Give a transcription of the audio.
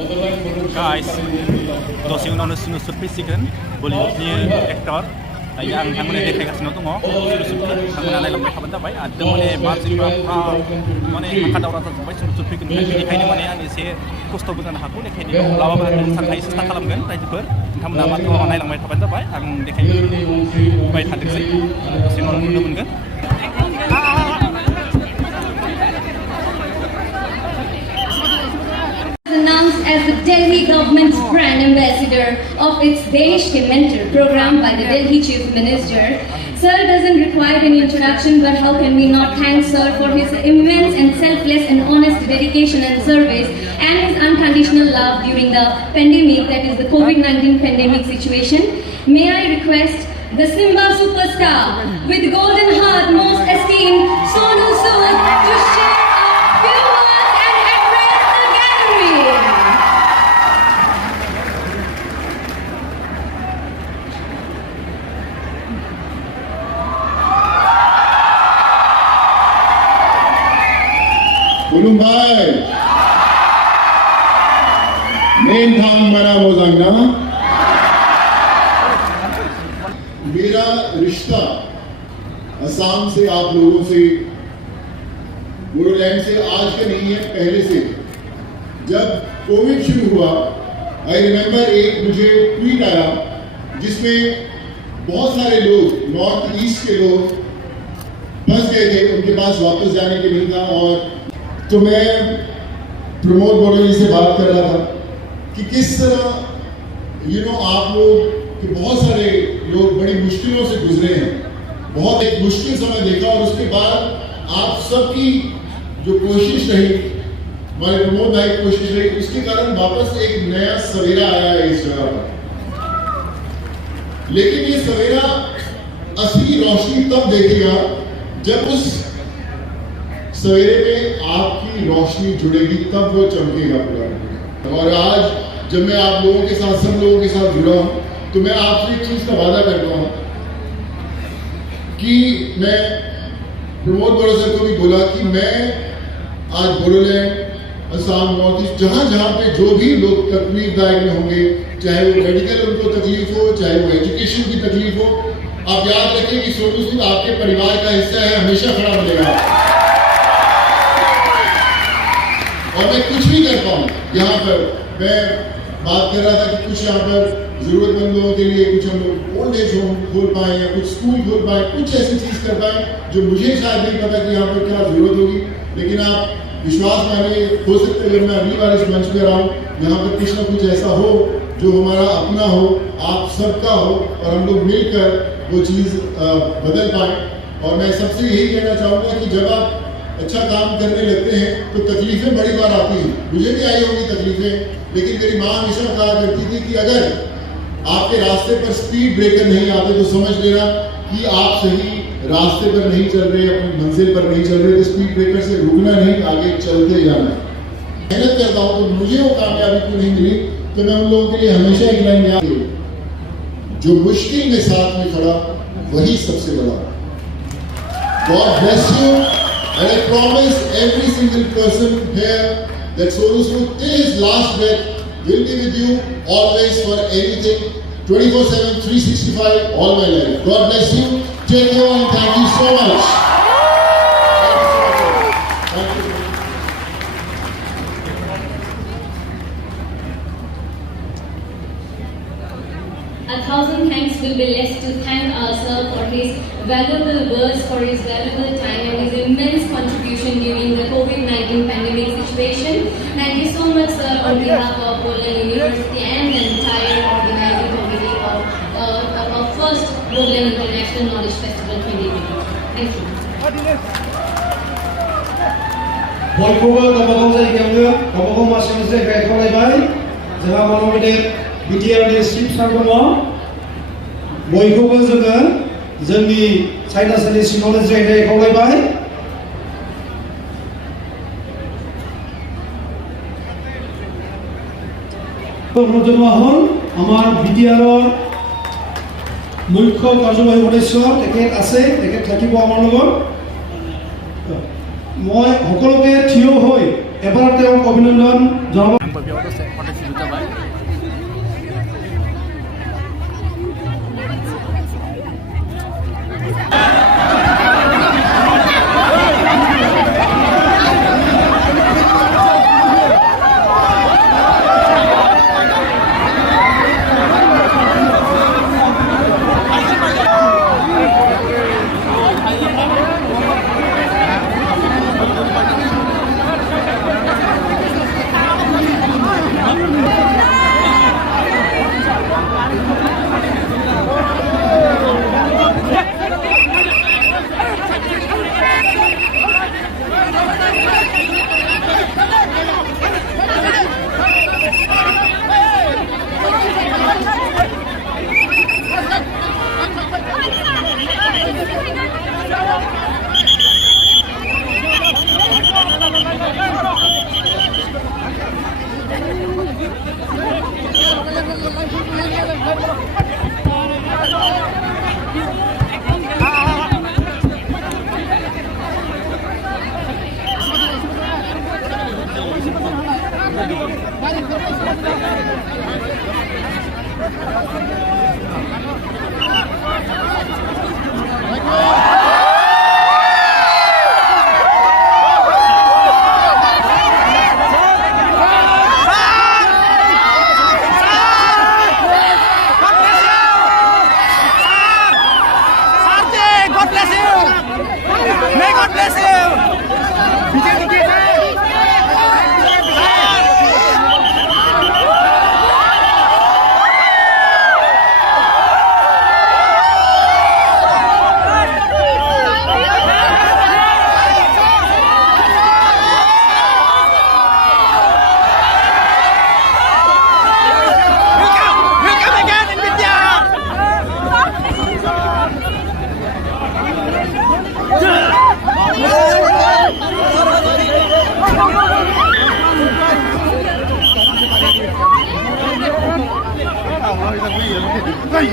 Guys, dose unaवनो SONU सफैसिगोन बलिउडनि actor दायो आं नोंथांमोननो देखायगासिनो दङ नोंथांमोना नायलांबाय थाबानो जाबाय आरो माने मानसिफ्रा माने हाखा दावरा जाजोब्बाय SONU सफैगोन बेनिखायनो माने आं एसे खस्थ'बो जानो हागौ बेखायनो अब्लाबो आं सानखायो सेस्था खालामगोन रायजोफोर नोंथांमोना माथ्र नायलांबाय थाबानो जाबाय आं देखायबाय थादोंसै दसे उनाव नुनो मोनगोन Announced as the Delhi government's brand ambassador of its Desh Ke Mentor program by the Delhi Chief Minister. Sir doesn't require any introduction, but how can we not thank Sir for his immense and selfless and honest dedication and service and his unconditional love during the pandemic, that is the COVID-19 pandemic situation. May I request the Simba superstar with golden heart, most esteemed SONU Sood to share a few words and address the gathering. खुलुमबाय main थांग मना मोजांना मेरा रिश्ता असम से आप लोगों से बोडोलैंड से आज का नहीं है पहले से जब कोविड शुरू हुआ आई रिमेंबर एक मुझे ट्वीट आया जिसमें बहुत सारे लोग नॉर्थ ईस्ट के लोग फंस गए थे उनके पास वापस जाने के नहीं था और तो मैं प्रमोद बोडोली से बात कर रहा था कि किस तरह आप लोग कि बहुत सारे लोग बड़ी मुश्किलों से गुजरे हैं बहुत एक मुश्किल समय देखा और उसके बाद आप सबकी जो कोशिश रही हमारे प्रमोद भाई की कोशिश रही उसके कारण वापस एक नया सवेरा आया है इस जगह पर लेकिन ये सवेरा असली रोशनी तब देखेगा जब उस सवेरे में आपकी रोशनी जुड़ेगी तब वो चमकेगा पूरा और आज जब मैं आप लोगों के साथ सब लोगों के साथ जुड़ा हूं तो मैं आपसे एक चीज का वादा करता हूं कि मैं प्रमोद बोडो सर को भी बोला कि मैं आज बोडोलैंड असम नॉर्थ ईस्ट जहां जहां पे जो भी लोग तकलीफदायक में होंगे चाहे वो मेडिकल उनको तकलीफ हो चाहे वो एजुकेशन की तकलीफ हो आप याद रखें कि सोनू सूद आपके परिवार का हिस्सा है हमेशा खड़ा मिलेगा और मैं कुछ भी कर पाऊं यहाँ पर मैं बात कर रहा था कि कुछ यहाँ पर जरूरतमंद लोगों के लिए कुछ हम लोग ओल्ड एज होम खोल पाए या कुछ स्कूल खोल पाए कुछ ऐसी चीज कर पाए जो मुझे शायद नहीं पता कि यहाँ पर क्या जरूरत होगी लेकिन आप विश्वास मानिए हो सकता है जब मैं अगली बार इस मंच पर आऊँ यहाँ पर कुछ ना कुछ ऐसा हो जो हमारा अपना हो आप सबका हो और हम लोग मिलकर वो चीज बदल पाए और मैं सबसे यही कहना चाहूंगा कि जब आप अच्छा काम करने लगते हैं तो तकलीफें बड़ी बार आती हैं मुझे भी आई होंगी तकलीफें लेकिन मेरी माँ हमेशा कहा करती थी कि अगर आपके रास्ते पर स्पीड ब्रेकर नहीं आते तो समझ लेना कि आप सही रास्ते पर नहीं चल रहे अपनी मंजिल पर नहीं चल रहे तो स्पीड ब्रेकर से रुकना नहीं आगे चलते जाना मेहनत करता हूँ तो मुझे वो कामयाबी क्यों नहीं मिली तो मैं उन लोगों के लिए हमेशा एक लाइन याद जो मुश्किल में साथ में खड़ा वही सबसे बड़ा God bless you and I promise every single person here that SONU Sood till his last breath will be with you always for anything 24/7 365 all my life. God bless you. Take care and thank you so much. A thousand thanks will be less to thank our sir for his valuable words, for his valuable time and his immense contribution during the COVID-19 pandemic situation. Thank you so much, sir, on behalf of Boland University and the entire organizing committee of our first Boland International Knowledge Festival 2020. Thank you. बयखौबो गावबागाव जायगायावनो गावबागाव मासिनिफ्राय गायख'लायबाय जोंहा मानबेदे बिटिआरनि chief सार दङ बयखौबो जोङो जोंनि साइनासनि सिङावनो जिरायनाय खावलायबाय প্ৰজন্ম হ'ল আমাৰ বিটিআৰৰ মুখ্য কাৰ্যবাহী সদস্য তেখেত আছে তেখেত থাকিব আমাৰ লগত মই সকলোকে থিয় হৈ এবাৰ তেওঁক অভিনন্দন জনাব बेयाव दसे फट' सुट जाबाय Ay,